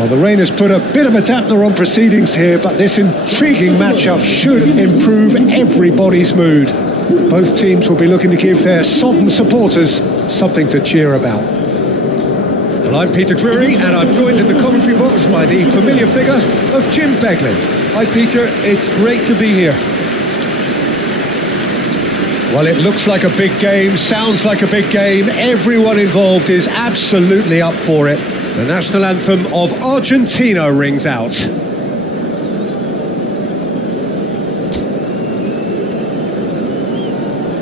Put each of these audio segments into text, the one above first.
Well, the rain has put a bit of a dampener on proceedings here, but this intriguing matchup should improve everybody's mood. Both teams will be looking to give their sodden supporters something to cheer about. Well, I'm Peter Drury, and I'm joined in the commentary box by the familiar figure of Jim Beglin. Hi Peter, it's great to be here. Well, it looks like a big game, sounds like a big game. Everyone involved is absolutely up for it. The national anthem of Argentina rings out.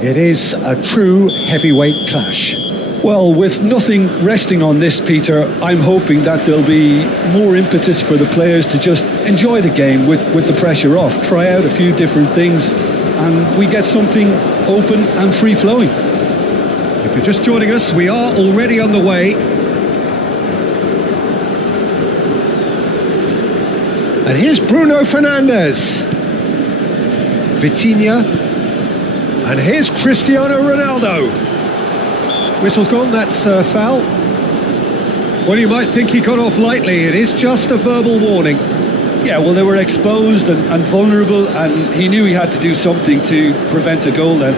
It is a true heavyweight clash. Well, with nothing resting on this, Peter, I'm hoping that there'll be more impetus for the players to just enjoy the game with the pressure off, try out a few different things, and we get something open and free-flowing. If you're just joining us, we are already on the way. And here's Bruno Fernandes. Vitinha. And here's Cristiano Ronaldo. Whistle's gone, that's a foul. Well, you might think he got off lightly. It is just a verbal warning. Yeah, well, they were exposed and vulnerable, and he knew he had to do something to prevent a goal then.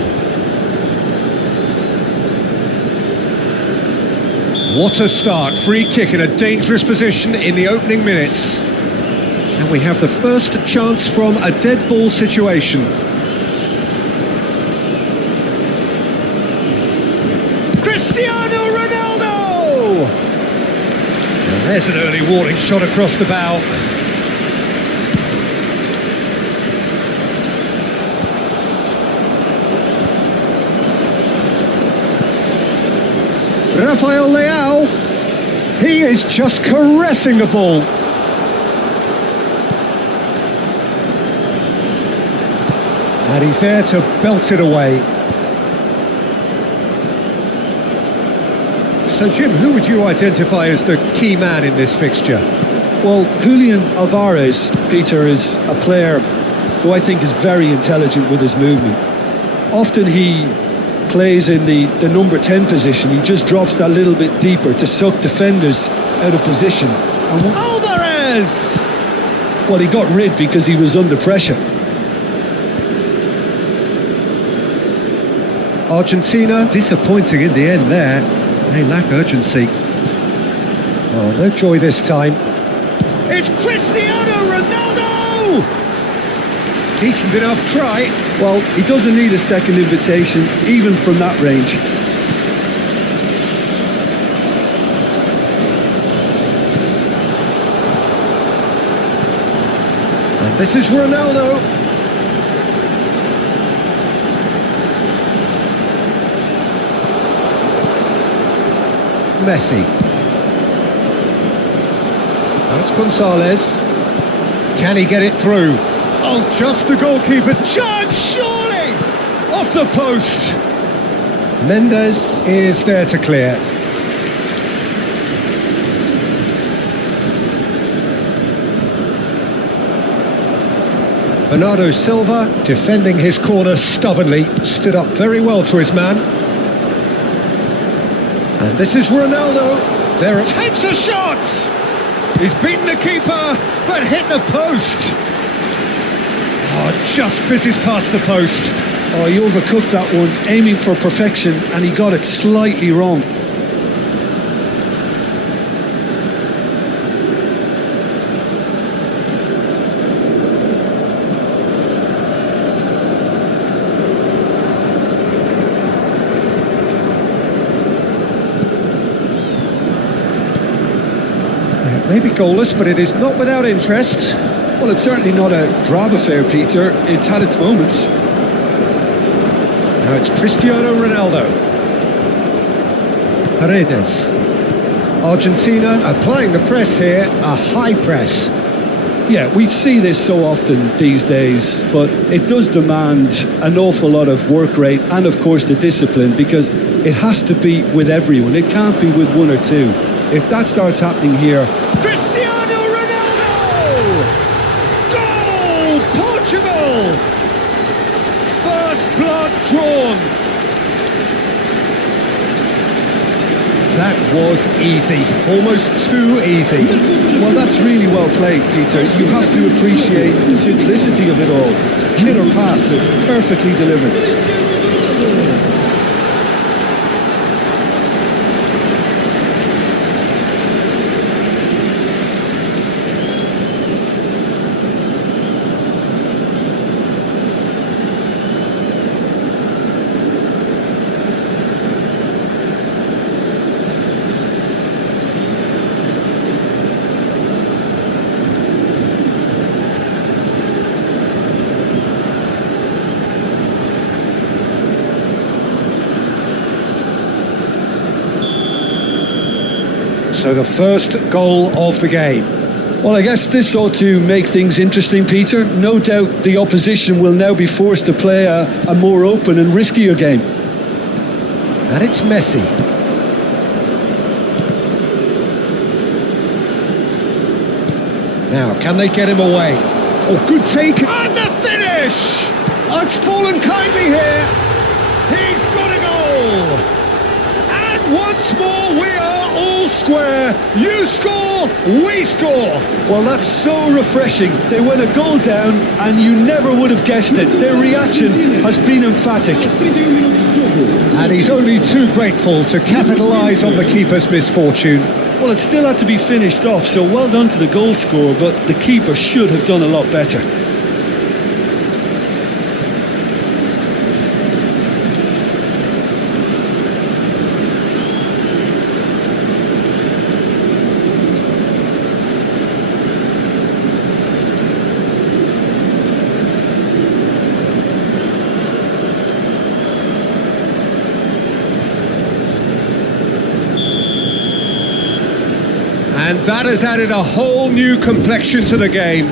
What a start. Free kick in a dangerous position in the opening minutes. And we have the first chance from a dead ball situation. Cristiano Ronaldo! And there's an early warning shot across the bow. Rafael Leao, he is just caressing the ball. And he's there to belt it away. So Jim, who would you identify as the key man in this fixture? Well, Julian Alvarez, Peter, is a player who I think is very intelligent with his movement. Often he plays in the number 10 position. He just drops that little bit deeper to suck defenders out of position. And Alvarez! Well, he got rid because he was under pressure. Argentina disappointing in the end there. They lack urgency. Oh, no joy this time. It's Cristiano Ronaldo! Decent enough try. Well, he doesn't need a second invitation, even from that range. And this is Ronaldo. Messi. Now it's Gonzalez. Can he get it through? Oh, just the goalkeeper's chance, surely! Off the post! Mendes is there to clear. Bernardo Silva, defending his corner stubbornly, stood up very well to his man. And this is Ronaldo. There takes a shot! He's beaten the keeper, but hit the post. Oh, just fizzes past the post. Oh, he overcooked that one, aiming for perfection, and he got it slightly wrong. Maybe goalless, but it is not without interest. Well, it's certainly not a drab affair, Peter. It's had its moments. Now it's Cristiano Ronaldo. Paredes. Argentina applying the press here, a high press. Yeah, we see this so often these days, but it does demand an awful lot of work rate and, of course, the discipline, because it has to be with everyone. It can't be with one or two. If that starts happening here... Cristiano Ronaldo! Goal! Portugal! First blood drawn. That was easy, almost too easy. Well, that's really well played, Peter. You have to appreciate the simplicity of it all. Killer pass, perfectly delivered. So the first goal of the game. Well, I guess this ought to make things interesting, Peter. No doubt the opposition will now be forced to play a more open and riskier game. And it's Messi. Now, can they get him away? Oh, good take. And the finish! Oh, it's fallen kindly here. He's got a goal. And once more, we are all square. You score, we score. Well, that's so refreshing. They went a goal down and you never would have guessed it. Their reaction has been emphatic. And he's only too grateful to capitalise on the keeper's misfortune. Well, it still had to be finished off, so well done to the goal scorer, but the keeper should have done a lot better. And that has added a whole new complexion to the game.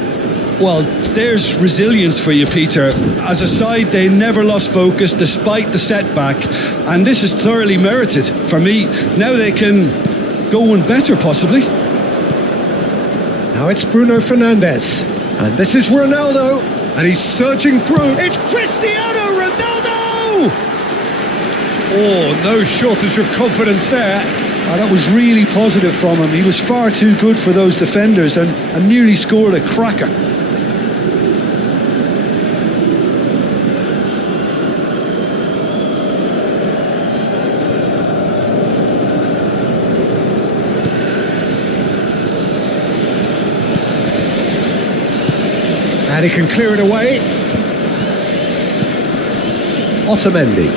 Well, there's resilience for you, Peter. As a side, they never lost focus despite the setback, and this is thoroughly merited for me. Now they can go one better, possibly. Now it's Bruno Fernandes, and this is Ronaldo, and he's surging through. It's Cristiano Ronaldo! Oh, no shortage of confidence there. Oh, that was really positive from him. He was far too good for those defenders and nearly scored a cracker. And he can clear it away. Otamendi.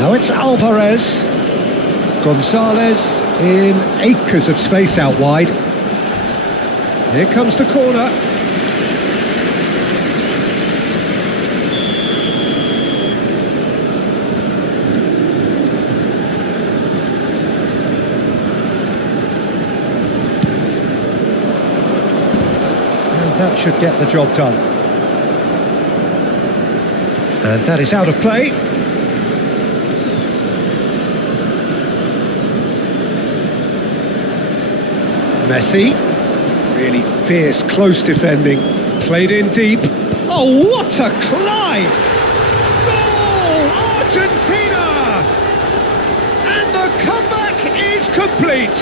Now it's Alvarez. Gonzalez in acres of space out wide. Here comes the corner. And that should get the job done. And that is out of play. Messi, really fierce, close defending, played in deep. Oh, what a climb! Goal, Argentina! And the comeback is complete.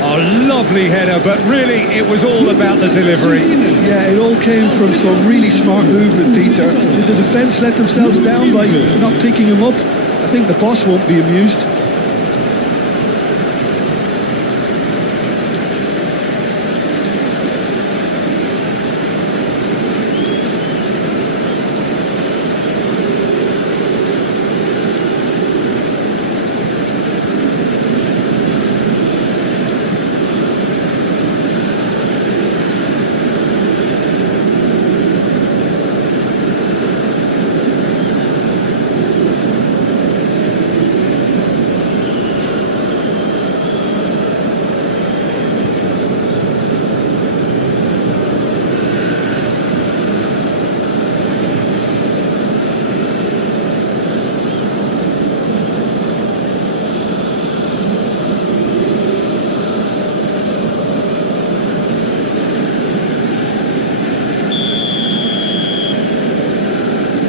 A lovely header, but really it was all about the delivery. Yeah, it all came from some really smart movement, Peter. Did the defence let themselves down by not picking him up? I think the boss won't be amused.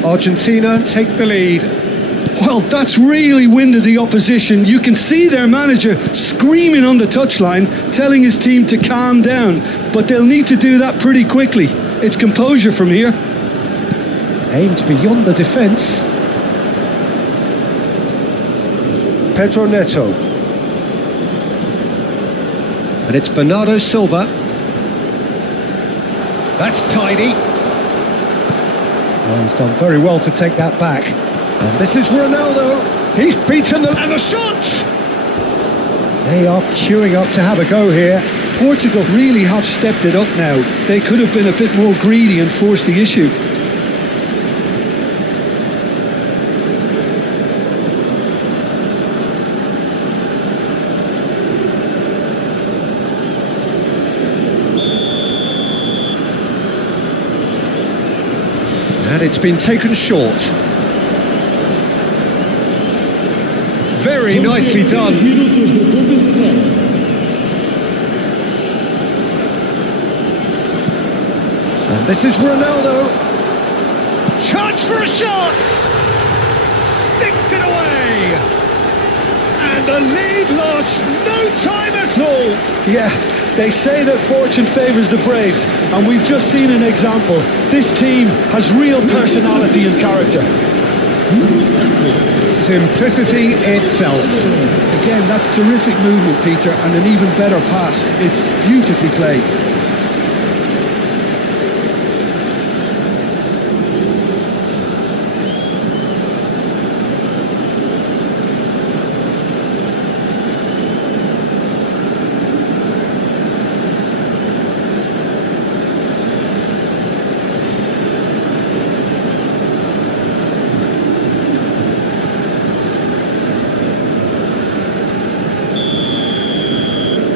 Argentina take the lead. Well, that's really winded the opposition. You can see their manager screaming on the touchline, telling his team to calm down. But they'll need to do that pretty quickly. It's composure from here. Aimed beyond the defence. Pedro Neto. And it's Bernardo Silva. That's tidy. Oh, he's done very well to take that back. And this is Ronaldo. He's beaten them. And the shot! They are queuing up to have a go here. Portugal really have stepped it up now. They could have been a bit more greedy and forced the issue. And it's been taken short. Very nicely done. And this is Ronaldo. Chance for a shot! Sticks it away! And the lead lost no time at all! Yeah, they say that fortune favours the brave, and we've just seen an example. This team has real personality and character. Simplicity itself. Again, that's terrific movement, Peter, and an even better pass. It's beautifully played.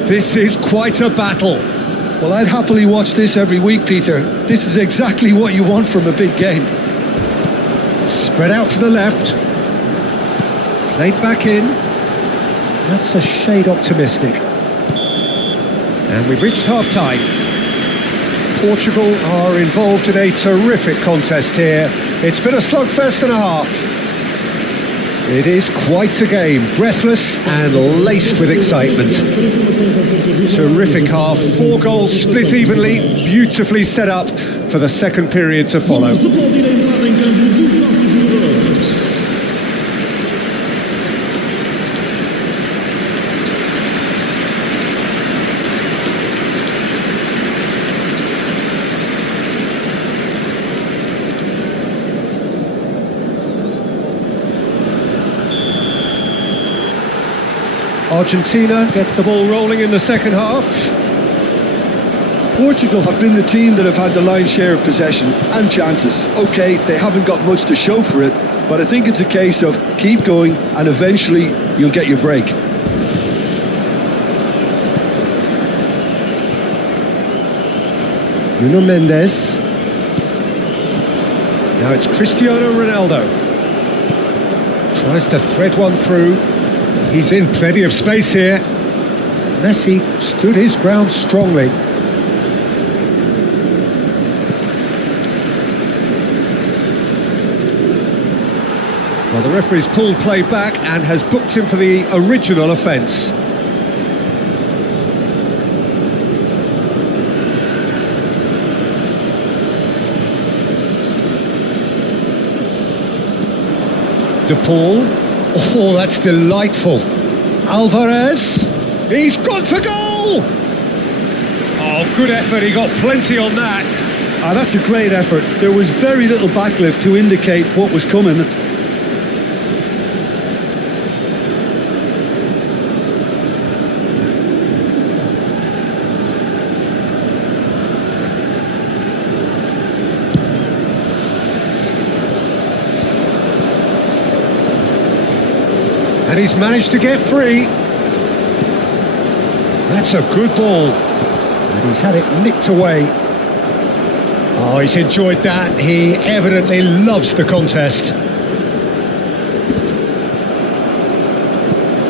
This is quite a battle. Well, I'd happily watch this every week, Peter. This is exactly what you want from a big game. Spread out to the left. Played back in. That's a shade optimistic. And we've reached half-time. Portugal are involved in a terrific contest here. It's been a slugfest and a half. It is quite a game, breathless and laced with excitement. Terrific half, 4 goals split evenly, beautifully set up for the second period to follow. Argentina get the ball rolling in the second half. Portugal have been the team that have had the lion's share of possession and chances. OK, they haven't got much to show for it, but I think it's a case of keep going and eventually you'll get your break. Nuno Mendes. Now it's Cristiano Ronaldo. Tries to thread one through. He's in plenty of space here. Messi stood his ground strongly. Well, the referee's pulled play back and has booked him for the original offence. De Paul. Oh, that's delightful. Alvarez. He's gone for goal! Oh, good effort. He got plenty on that. That's a great effort. There was very little backlift to indicate what was coming. And he's managed to get free. That's a good ball. And he's had it nicked away. Oh, he's enjoyed that. He evidently loves the contest.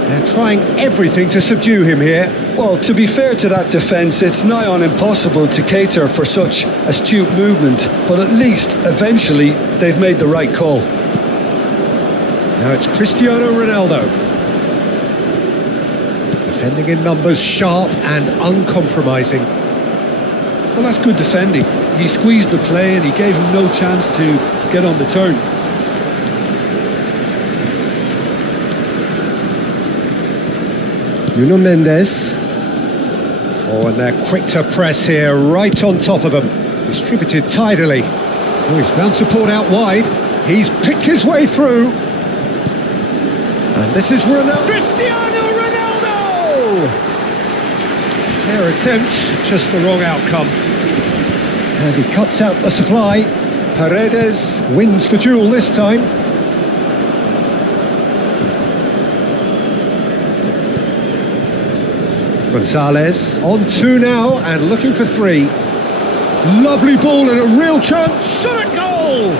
They're trying everything to subdue him here. Well, to be fair to that defence, it's nigh on impossible to cater for such astute movement, but at least, eventually, they've made the right call. Now it's Cristiano Ronaldo. Defending in numbers, sharp and uncompromising. Well, that's good defending. He squeezed the play and he gave him no chance to get on the turn. Nuno Mendes. Oh, and they're quick to press here, right on top of them. Distributed tidily. Oh, he's found support out wide. He's picked his way through. And this is Ronaldo. Cristiano Ronaldo! Fair attempt, just the wrong outcome. And he cuts out the supply. Paredes wins the duel this time. Gonzalez on two now and looking for three. Lovely ball and a real chance. Shot at goal!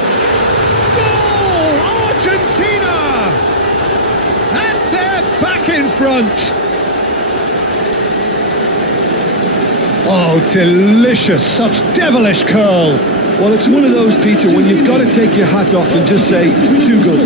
Goal! Argentina! And they're back in front. Oh, delicious. Such devilish curl. Well, it's one of those, Peter, when you've got to take your hat off and just say, too good.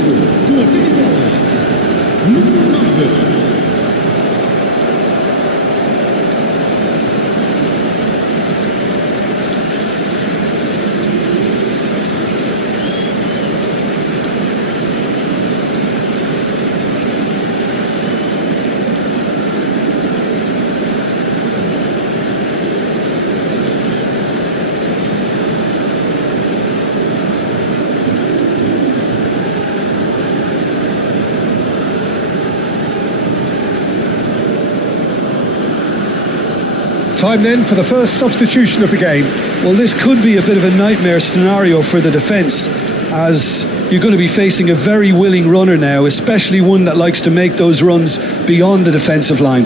Time then for the first substitution of the game. Well, this could be a bit of a nightmare scenario for the defence, as you're going to be facing a very willing runner now, especially one that likes to make those runs beyond the defensive line.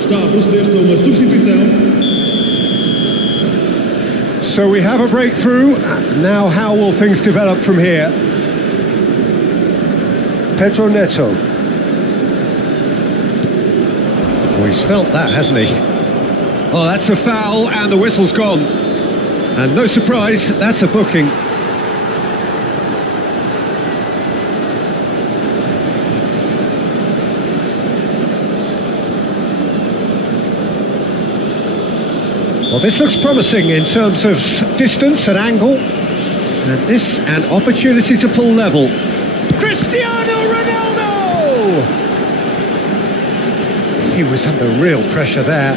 Está a proceder-se a uma substituição. So we have a breakthrough. Now how will things develop from here? Pedro Neto. Oh, he's felt that, hasn't he? Oh, that's a foul and the whistle's gone. And no surprise, that's a booking. Well, this looks promising in terms of distance and angle. And this an opportunity to pull level. Cristiano Ronaldo! He was under real pressure there.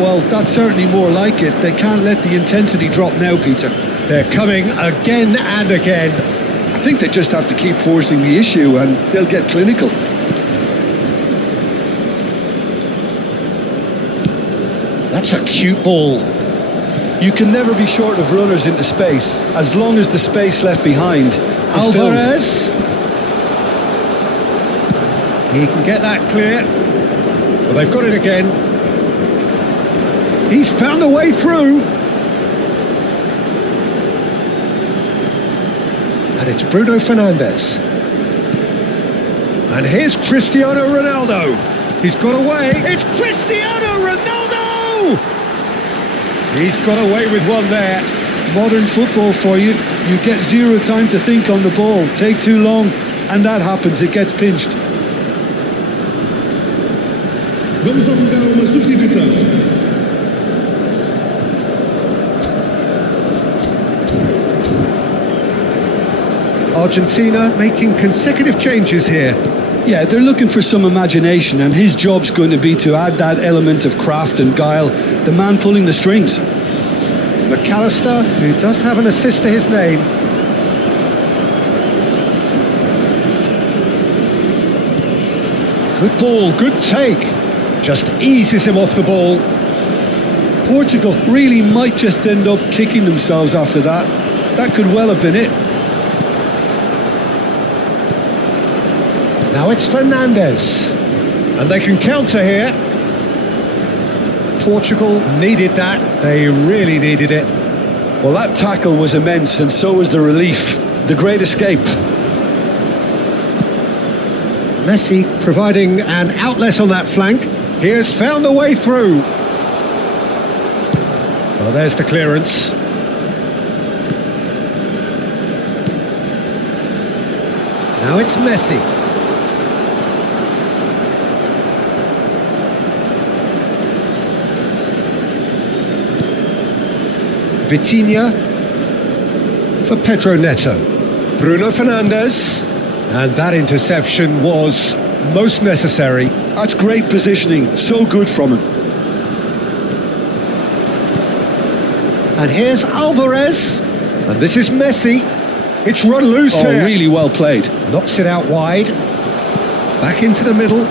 Well, that's certainly more like it. They can't let the intensity drop now, Peter. They're coming again and again. I think they just have to keep forcing the issue and they'll get clinical. That's a cute ball. You can never be short of runners into space, as long as the space left behind is Alvarez. filled. He can get that clear. Well, they've got it again. He's found a way through. And it's Bruno Fernandes. And here's Cristiano Ronaldo. He's got away. It's Cristiano Ronaldo! He's got away with one there. Modern football for you. You get zero time to think on the ball. Take too long, and that happens. It gets pinched. Vamos dar lugar a uma substituição. Argentina making consecutive changes here. Yeah, they're looking for some imagination, and his job's going to be to add that element of craft and guile, the man pulling the strings. McAllister, who does have an assist to his name. Good ball, good take. Just eases him off the ball. Portugal really might just end up kicking themselves after that. That could well have been it. Now it's Fernandes. And they can counter here. Portugal needed that. They really needed it. Well, that tackle was immense, and so was the relief. The great escape. Messi providing an outlet on that flank. He has found the way through. Well, there's the clearance. Now it's Messi. Vitinha for Pedro Neto. Bruno Fernandes. And that interception was most necessary. That's great positioning, so good from him. And here's Alvarez. And this is Messi. It's run loose here. Really well played. Knocks it out wide. Back into the middle.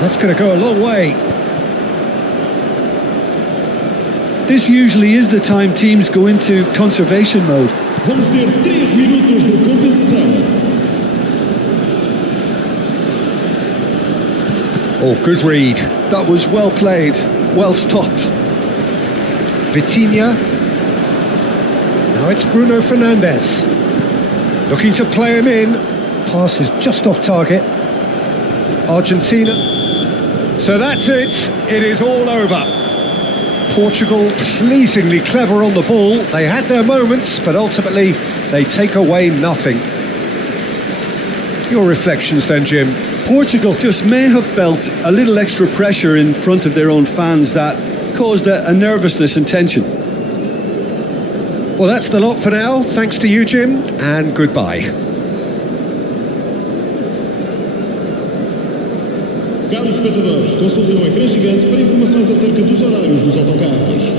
That's going to go a long way. This usually is the time teams go into conservation mode. Vamos ter 3 minutos de compensação. Oh, good read. That was well played, well stopped. Vitinha. Now it's Bruno Fernandes. Looking to play him in. Pass is just off target. Argentina. So that's it. It is all over. Portugal pleasingly clever on the ball. They had their moments, but ultimately they take away nothing. Your reflections then, Jim? Portugal just may have felt a little extra pressure in front of their own fans that caused a nervousness and tension. Well, that's the lot for now. Thanks to you, Jim, and goodbye. Caros espectadores, consultem o ecrã gigante para informações acerca dos horários dos autocarros.